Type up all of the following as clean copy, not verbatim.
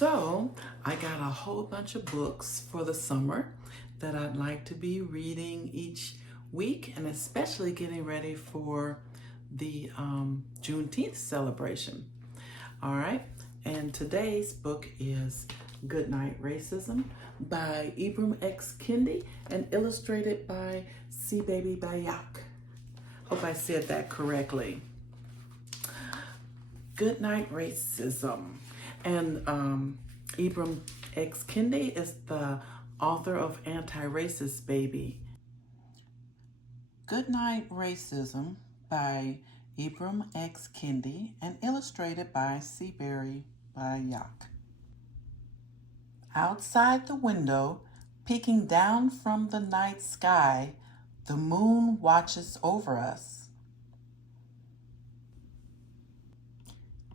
So I got a whole bunch of books for the summer that I'd like to be reading each week, and especially getting ready for the Juneteenth celebration. All right, and today's book is Goodnight Racism by Ibram X. Kendi and illustrated by C. Baby Bayak. Hope I said that correctly. Goodnight Racism. And Ibram X. Kendi is the author of Anti-Racist Baby. Goodnight Racism by Ibram X. Kendi and illustrated by C. Baby Bayak. Outside the window, peeking down from the night sky, the moon watches over us.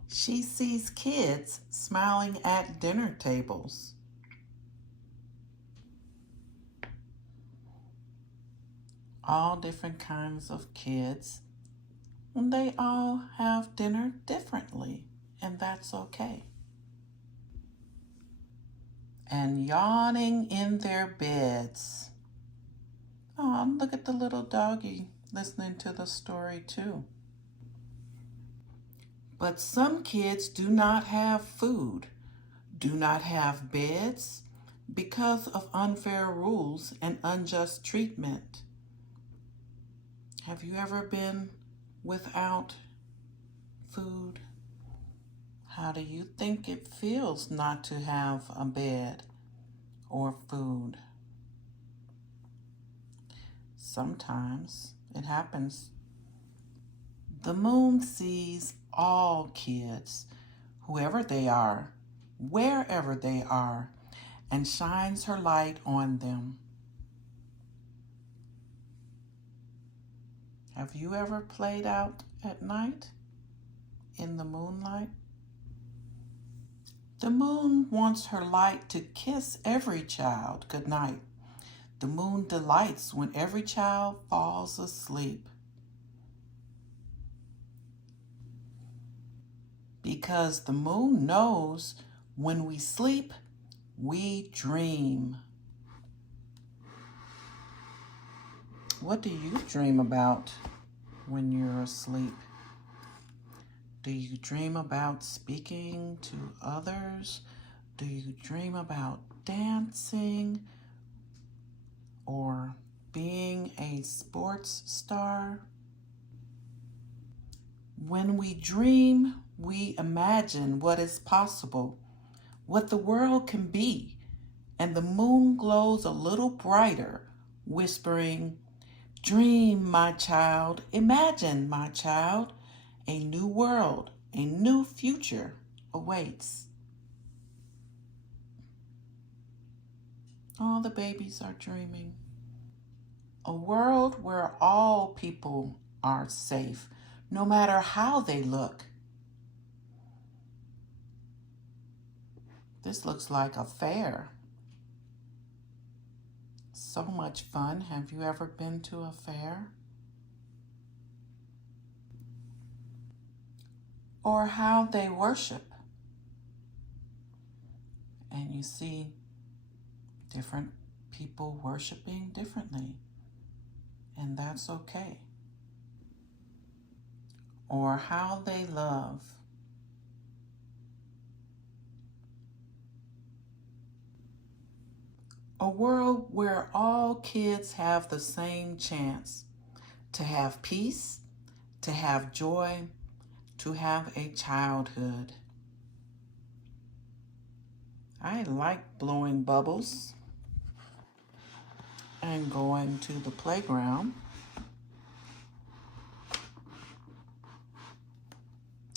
She sees kids smiling at dinner tables. All different kinds of kids. And they all have dinner differently, and that's okay. And yawning in their beds. Oh, look at the little doggy listening to the story too. But some kids do not have food, do not have beds, because of unfair rules and unjust treatment. Have you ever been without food? How do you think it feels not to have a bed or food? Sometimes it happens. The moon sees all kids, whoever they are, wherever they are, and shines her light on them. Have you ever played out at night in the moonlight? The moon wants her light to kiss every child goodnight. The moon delights when every child falls asleep. Because the moon knows when we sleep, we dream. What do you dream about when you're asleep? Do you dream about speaking to others? Do you dream about dancing or being a sports star? When we dream, we imagine what is possible, what the world can be, and the moon glows a little brighter, whispering, "Dream, my child, imagine, my child, a new world, a new future awaits." All the babies are dreaming. A world where all people are safe, no matter how they look. This looks like a fair. So much fun. Have you ever been to a fair? Or how they worship. And you see different people worshiping differently. And that's okay. Or how they love. A world where all kids have the same chance to have peace, to have joy, to have a childhood. I like blowing bubbles and going to the playground.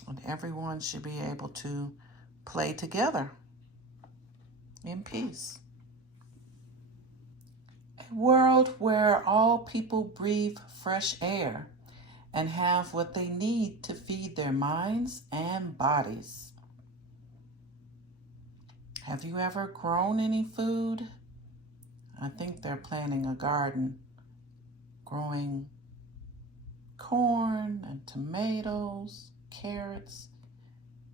And everyone should be able to play together in peace. A world where all people breathe fresh air and have what they need to feed their minds and bodies. Have you ever grown any food? I think they're planting a garden, growing corn and tomatoes, carrots,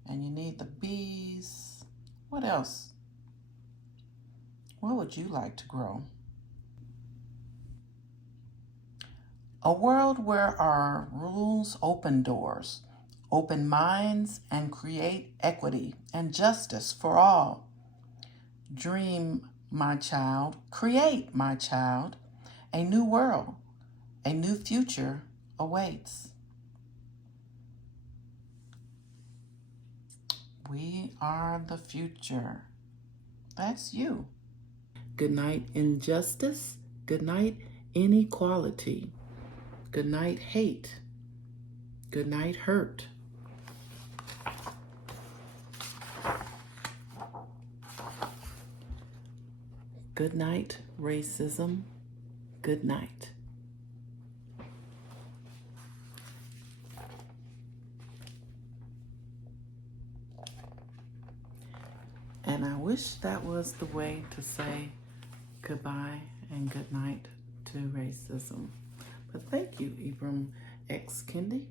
and you need the bees. What else? What would you like to grow? A world where our rules open doors, open minds, and create equity and justice for all. Dream, my child, create, my child. A new world, a new future awaits. We are the future. That's you. Good night, injustice. Good night, inequality. Good night, hate. Good night, hurt. Good night, racism. Good night. And I wish that was the way to say goodbye and good night to racism. But thank you, Ibram X. Kendi.